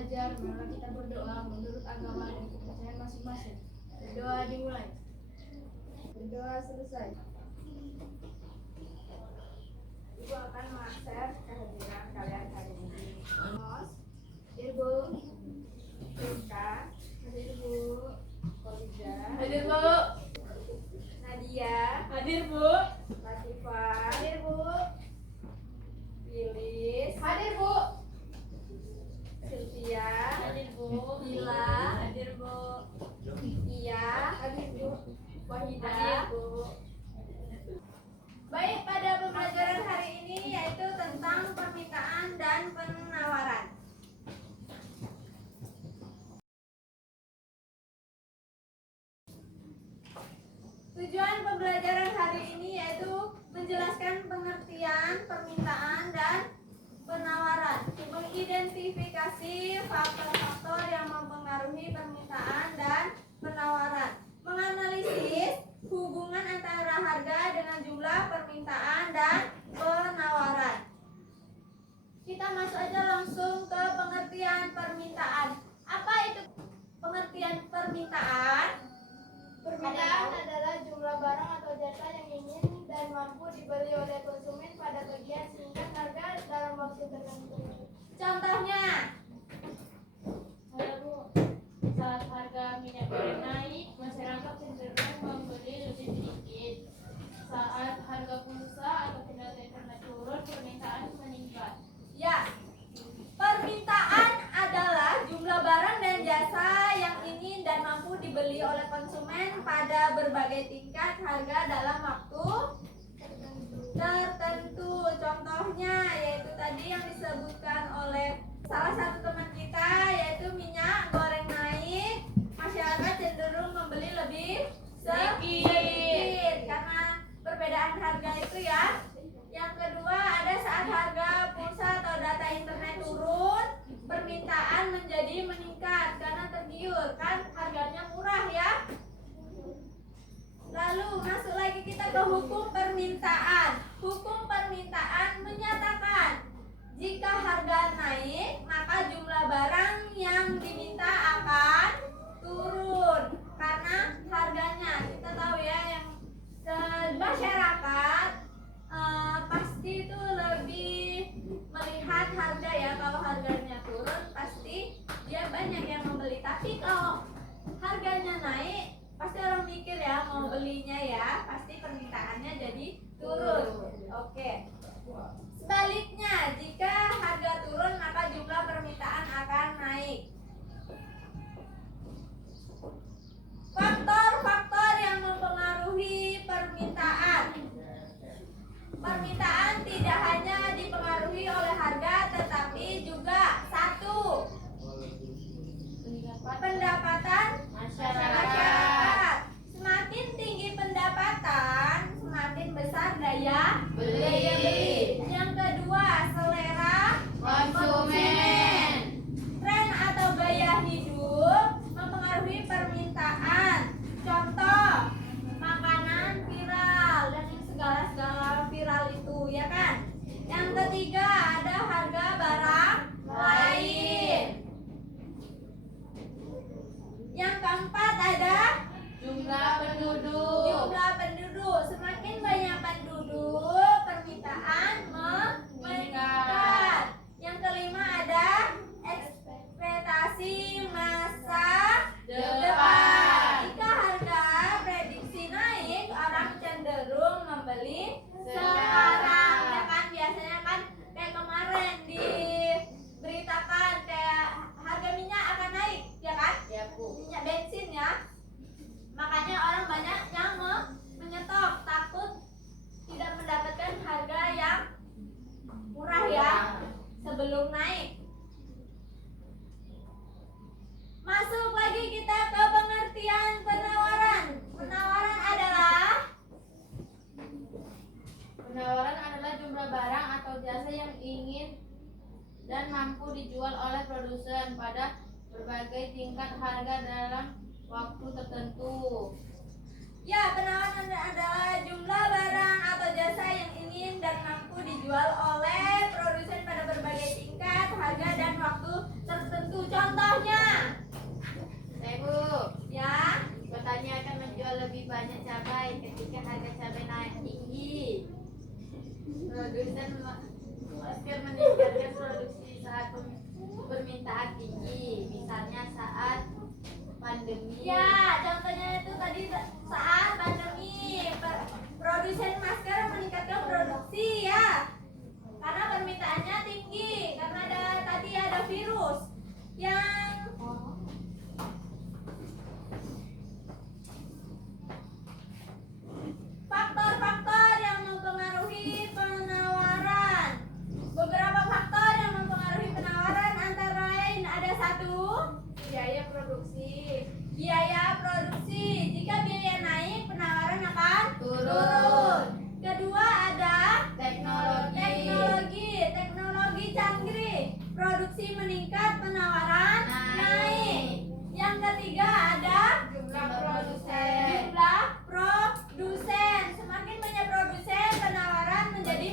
belajar, maka kita berdoa menurut agama dan kepercayaan masing-masing. Berdoa dimulai. Berdoa selesai. Ibu akan mengakses kehadiran kalian hari ini. Mas, hadir Bu. Rizka, hadir Bu. Kolija, hadir Bu. Nadia, hadir Bu. Latifah, hadir Bu. Lilis, hadir Bu. Sylvia, hadir Bu. Ila, hadir Bu. Iya, hadir Bu. Wahida, hadir Bu. Baik, pada pembelajaran hari ini yaitu tentang permintaan dan penawaran. Tujuan pembelajaran hari ini yaitu menjelaskan pengertian permintaan dan penawaran, mengidentifikasi faktor-faktor yang mempengaruhi permintaan dan penawaran, menganalisis hubungan antara harga dengan jumlah permintaan dan penawaran. Kita masuk aja langsung ke pengertian permintaan. Apa itu pengertian permintaan? Permintaan adalah jumlah barang atau jasa yang ingin dan mampu dibeli oleh konsumen pada bagian singkat harga dalam waktu tertentu. Contohnya, saat harga minyak goreng naik, masyarakat cenderung membeli lebih sedikit. Saat harga pulsa atau data internet turun, permintaan meningkat. ya, permintaan adalah jumlah barang dan jasa yang ingin dan mampu dibeli oleh konsumen pada berbagai tingkat harga dalam waktu tertentu. Contohnya yaitu tadi yang disebutkan oleh salah satu teman kita, yaitu minyak goreng naik, masyarakat cenderung membeli lebih sedikit karena perbedaan harga itu ya. Yang kedua, ada saat harga pulsa atau data internet turun, permintaan menjadi meningkat karena tergiur, kan harganya murah ya. Lalu masuk lagi kita ke hukum permintaan. Hukum permintaan menyatakan jika harga naik, maka jumlah barang yang diminta akan turun karena harganya. Kita tahu ya, yang masyarakat pasti itu lebih melihat harga ya. Kalau harganya turun, pasti dia banyak yang membeli. Tapi kalau harganya naik, pasti orang mikir ya mau belinya ya, pasti permintaannya jadi turun. Oke. Sebaliknya, jika harga turun maka jumlah permintaan akan naik. Faktor-faktor yang mempengaruhi permintaan. Permintaan tidak hanya dipengaruhi oleh harga, tetapi juga satu, pendapatan masyarakat. Semakin tinggi pendapatan, semakin besar daya beli. Yang kedua, selera konsumen. Tren atau gaya hidup mempengaruhi permintaan. Contoh, makanan viral dan yang segala viral itu ya kan. Yang ketiga, ada harga barang lain. Yang keempat, ada Jumlah penduduk. jumlah penduduk. Semakin banyak penduduk, permintaan meningkat. Yang kelima, ada ekspektasi masa depan. Jika harga prediksi naik, orang cenderung membeli sekarang. Ya kan, biasanya kan kayak kemarin diberitakan kayak harga minyak akan naik, ya kan? Ya, Bu. Minyak bensin ya. Makanya orang banyak yang menyetok, takut tidak mendapatkan harga yang murah ya sebelum naik. Masuk lagi kita ke pengertian penawaran. Penawaran adalah jumlah barang atau jasa yang ingin dan mampu dijual oleh produsen pada berbagai tingkat harga dalam waktu tertentu. Ya, penawaran adalah jumlah barang atau jasa yang ingin dan mampu dijual oleh produsen pada berbagai tingkat harga dan waktu tertentu. produsen masker meningkatkan produksi saat permintaan tinggi, misalnya saat pandemi. Ya, contohnya itu tadi saat pandemi, produsen masker meningkatkan produksi ya, karena permintaannya tinggi, karena tadi ada virus yang faktor-faktor yang mempengaruhi penawaran. Beberapa faktor yang mempengaruhi penawaran antara lain ada satu, biaya produksi. Biaya produksi. Jika biaya naik, penawaran akan turun. Kedua ada teknologi. Teknologi canggih. Produksi meningkat, penawaran naik. Yang ketiga ada jumlah produsen. Semakin banyak produsen, penawaran menjadi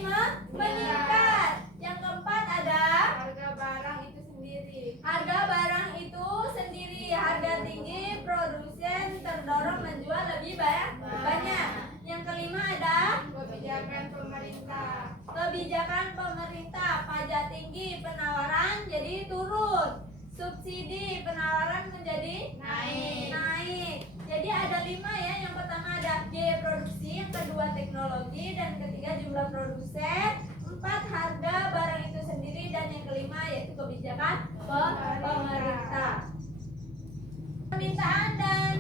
meningkat. Yang keempat ada harga barang itu sendiri. Harga barang itu sendiri. Harga tinggi, produsen terdorong menjual lebih banyak. Yang kelima ada kebijakan pemerintah. Kebijakan pemerintah, pajak tinggi, penawaran jadi turun. Subsidi, penawaran menjadi naik. Jadi ada 5 ya. Yang pertama ada biaya produksi, yang kedua teknologi, dan ketiga jumlah produsen, 4 harga barang itu sendiri, dan yang kelima yaitu kebijakan pemerintah. Permintaan dan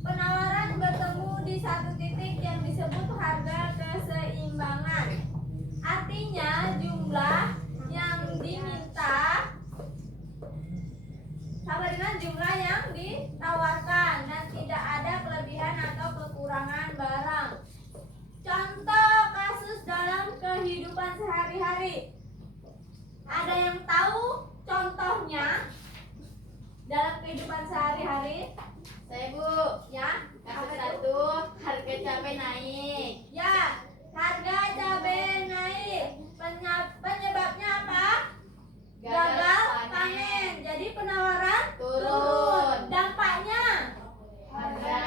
penawaran bertemu di satu titik yang disebut harga keseimbangan. Artinya jumlah yang diminta sama dengan jumlah yang ditawarkan dan tidak ada kelebihan atau kekurangan barang. Contoh kasus dalam kehidupan sehari-hari. Ada yang tahu contohnya dalam kehidupan sehari-hari? Saya Bu, ya. Kasus satu, harga cabai naik. Ya, harga cabai naik. Penyebabnya apa? Gagal panen. Jadi penawaran turun. Dampaknya harga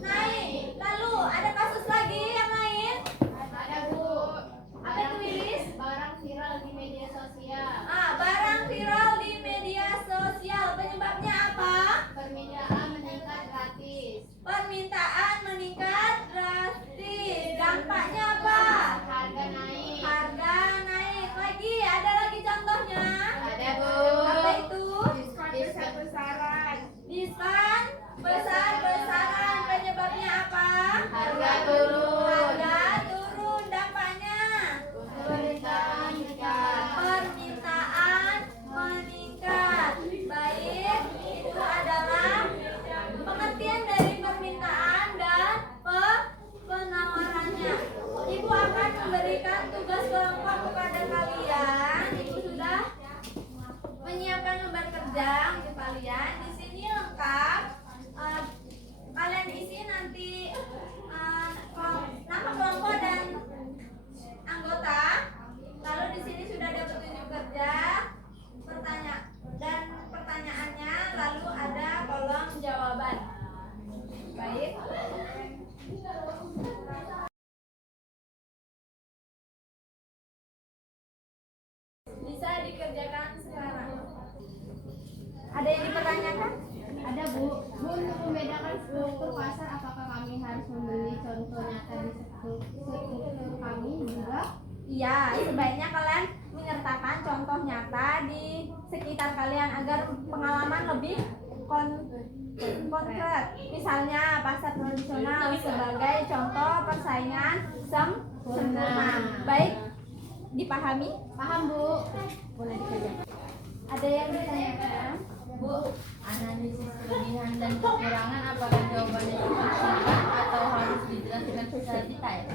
naik. Lalu ada kasus lagi yang lain? Ada Bu. Apa itu Iris? Barang viral di media sosial. Barang viral di media sosial. Penyebabnya apa? Permintaan meningkat drastis. Permintaan meningkat drastis. Dampaknya apa? Harga naik. Harga naik. Lagi ada lagi contohnya? Ada Bu. Apa itu? Diskon besar-besaran. Diskon besar-besaran. Penyebabnya apa? Harga turun. Harga turun. Dampaknya permintaan meningkat. Baik, itu adalah pengertian dari permintaan dan penawarannya. Ibu akan memberikan tugas kelompok kepada kalian. Ibu sudah menyiapkan lembar kerja untuk kalian. Di sini lengkap. Kalian isi nanti nama kelompok dan anggota. Lalu di sini sudah ada petunjuk kerja, pertanyaannya, lalu ada kolom jawaban. Baik. Bisa dikerjakan sekarang. Ada yang dipertanyakan? Ada Bu. Bu, untuk membedakan struktur pasar, apakah kami harus membeli contoh nyata di struktur kami juga? Iya, sebaiknya kalian menyertakan contoh nyata di sekitar kalian agar pengalaman lebih konkret. Misalnya pasar tradisional sebagai contoh persaingan sempurna. Baik, dipahami? Paham Bu. Boleh dikerjakan. Ada yang ditanyakan? Bu, analisis kelebihan dan kekurangan apakah jawabannya cukup singkat atau harus dijelaskan secara detail?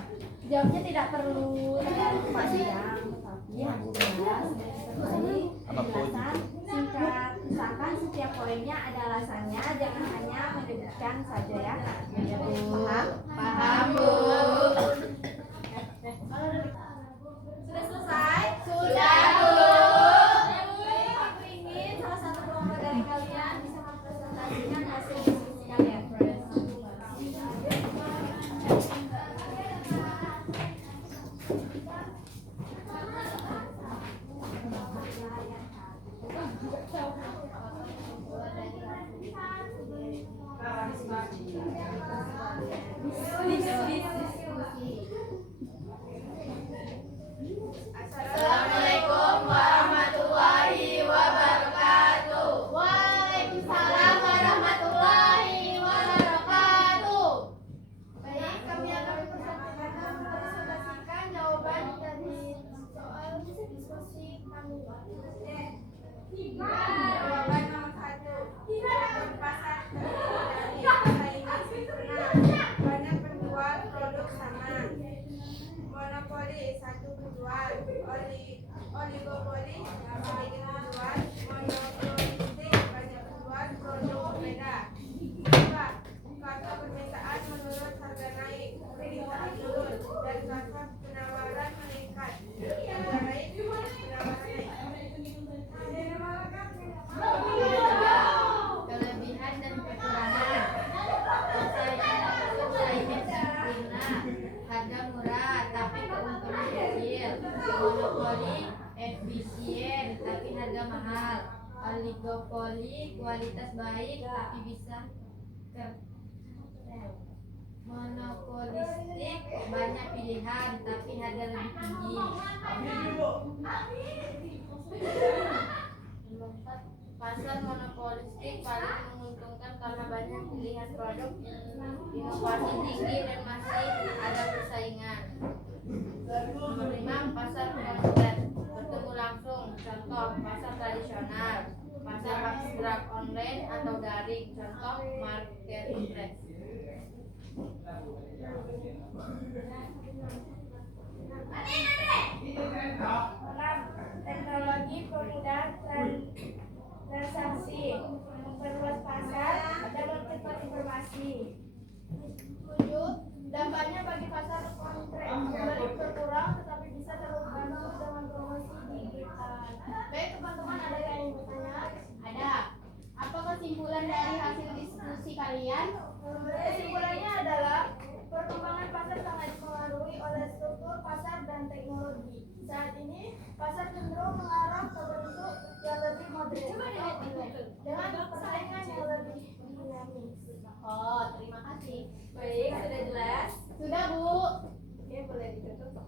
Jawabnya tidak perlu terlalu panjang, tapi harus jelas. Jadi penjelasan singkat. Misalkan setiap poinnya ada alasannya, jangan hanya menyebutkan saja ya. Paham? Paham Bu. Sudah selesai? Sudah Bu. Aku ingin salah satu kelompok dari kalian bisa mempresentasikan hasil diskusi kalian. Assalamualaikum warahmatullahi wabarakatuh. Waalaikumsalam warahmatullahi wabarakatuh. Baik, kami akan mempresentasikan jawaban dari soal diskusi kami. Jawaban nomor 1. Pasar dari persaingan sempurna, banyak penjual produk sama. Monopoli, satu penjual. Oligopoli, sedikit penjual. Monopolistik, banyak penjual produk berbeda. 2. Kata permintaan menurun, harga naik. Permintaan turun dan kata penawaran meningkat. Harga naik, penawaran naik. Kelebihan dan kekurangan. Persaingan sempurna, harga murah tapi keuntungan kecil. Monopoli, efisien tapi harga mahal. Oligopoli, kualitas baik tapi bisa monopolistik, banyak pilihan tapi harga lebih tinggi. Pasar monopolistik paling menguntungkan karena banyak pilihan produk, inovasi tinggi dan masih ada persaingan. Nomor 5, pasar konsumen, bertemu langsung, contoh pasar tradisional, pasar abstrak online atau daring, contoh marketplace. Teknologi pemudah transaksi, memperluas pasar dan mempercepat informasi. 7. Dampaknya bagi pasar konkret, pembeli berkurang tetapi bisa terbantu dengan promosi digital. Baik teman-teman, ada yang ingin bertanya? Ada. Apa kesimpulan dari hasil diskusi kalian? Kesimpulannya adalah perkembangan pasar sangat dipengaruhi oleh struktur pasar dan teknologi. Saat ini pasar cenderung mengarah ke bentuk yang lebih modern dengan persaingan yang lebih dinamis. Oh, terima kasih. Baik, sudah jelas. Sudah, Bu. Oke, boleh ditutup.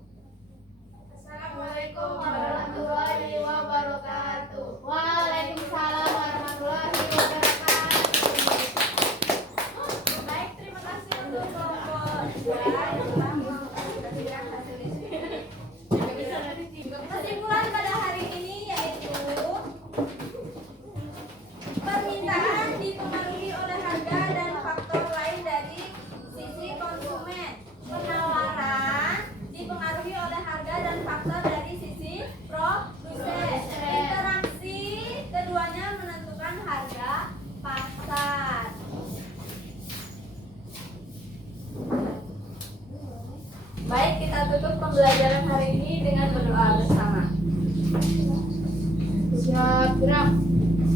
Assalamualaikum warahmatullahi wabarakatuh. Waalaikumsalam warahmatullahi wabarakatuh. Baik, terima kasih untuk kelompok Kesimpulan pada hari ini yaitu permintaan dipengaruhi oleh harga dan faktor lain dari sisi konsumen. Penawaran dipengaruhi oleh harga dan faktor dari sisi produsen. Interaksi keduanya menentukan harga pasar. Baik, kita tutup pembelajaran hari ini dengan berdoa bersama. Siap gerak.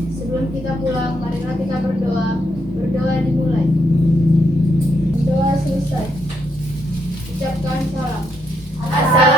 Sebelum kita pulang, marilah kita berdoa. Berdoa dimulai. Doa selesai. Ucapkan salam. Assalamualaikum